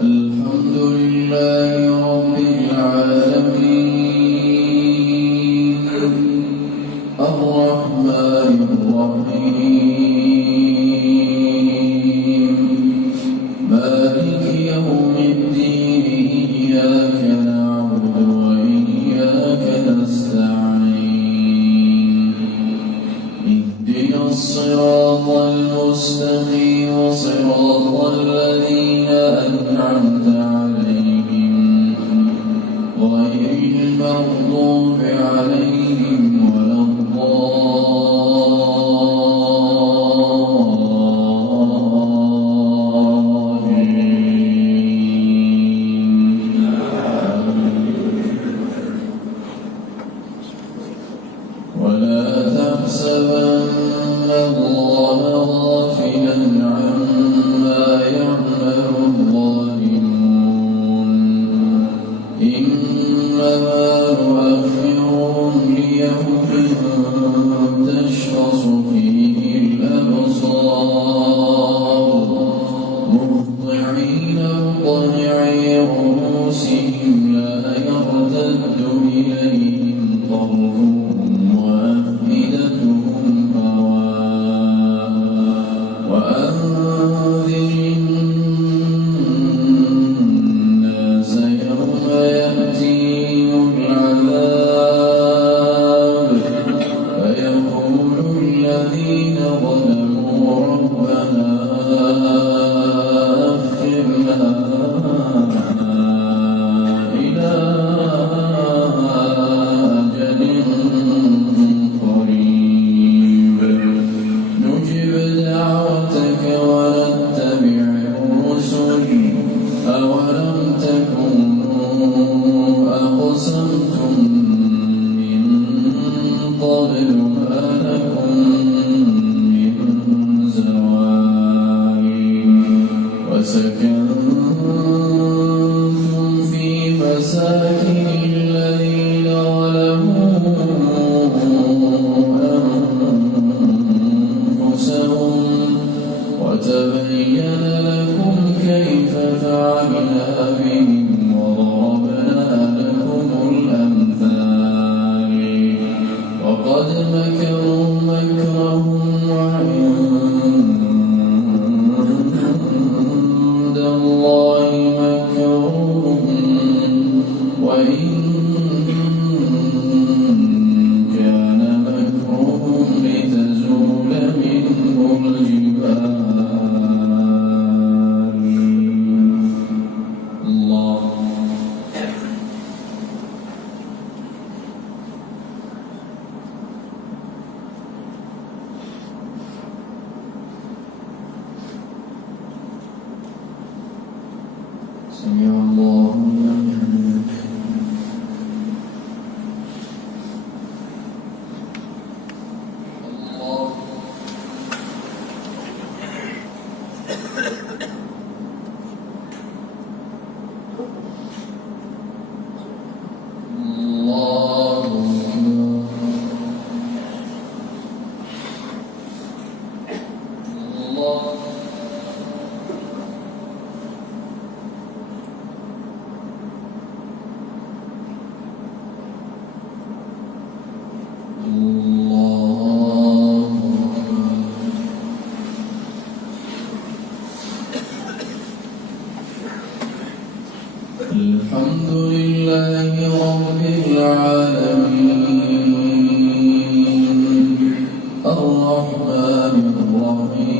الحمد لله رب العالمين الرحمن الرحيم مالك يوم الدين إياك نعبد وإياك نستعين اهدنا الصراط المستقيم صراط الذين أنعمت عليهم غير المغضوب عليهم ولا الضالين. ولا تحسبن الله غافلا عما يعمل الظالمون إنما نؤخرهم ليوم تشخص فيه الأبصار مهطعين مقنعي رؤوسهم لا يرتد إليهم طرفهم وأفئدتهم هواء وأنذر الناس يوم يأتيهم العذاب فيقول الذين ظلموا ربنا أخرنا إلى أجل قريب نجب دعوتك ونتبع الرسل أولم تكونوا أقسمتم من قبل ما لكم من زوال وسكنتم في مساكن الذين ظلموا أنفسهم وتبين لكم كيف فعلنا بهم وضربنا لكم الأمثال وقد مكروا مكرهم وعند الله مكرهم وإن كان مكرهم لتزول منه الجبال. الله سمع الله لمن حمده. الله الله الله الحمد لله رب العالمين الرحمن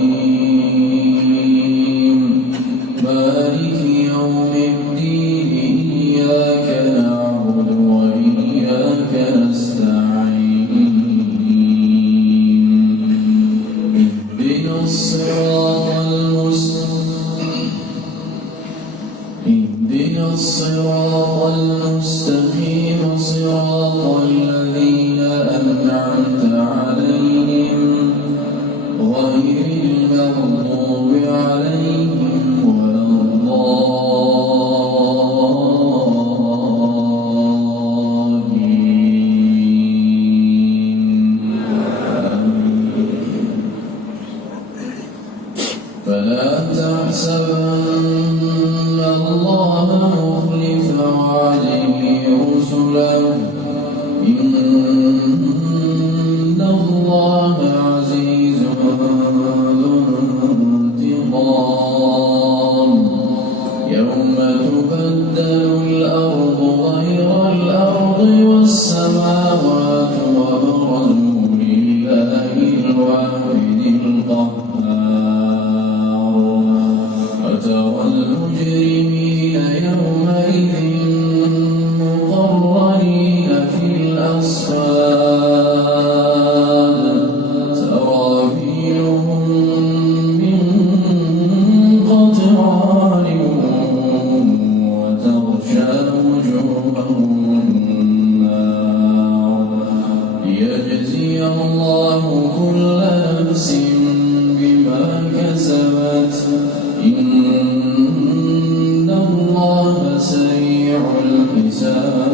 الرحيم مالك يوم الدين إياك نعبد وإياك نستعين اهدنا الصراط المستقيم اهدنا الصراط المستقيم صراط الذين أنعمت عليهم غير المغضوب عليهم ولا الضالين. فلا تحسبن الله مخلف وعده رسله إن الله عزيز ذو انتقام. يوم تبدل الأرض غير الأرض والسماوات وبرزوا لله الواحد القهار. وترى المجرمين يومئذ مقرنين في الأصفاد سرابيلهم من قطران وتغشى وجوههم النار ليجزي الله كل نفس بما كسبت إن الله سريع الحساب.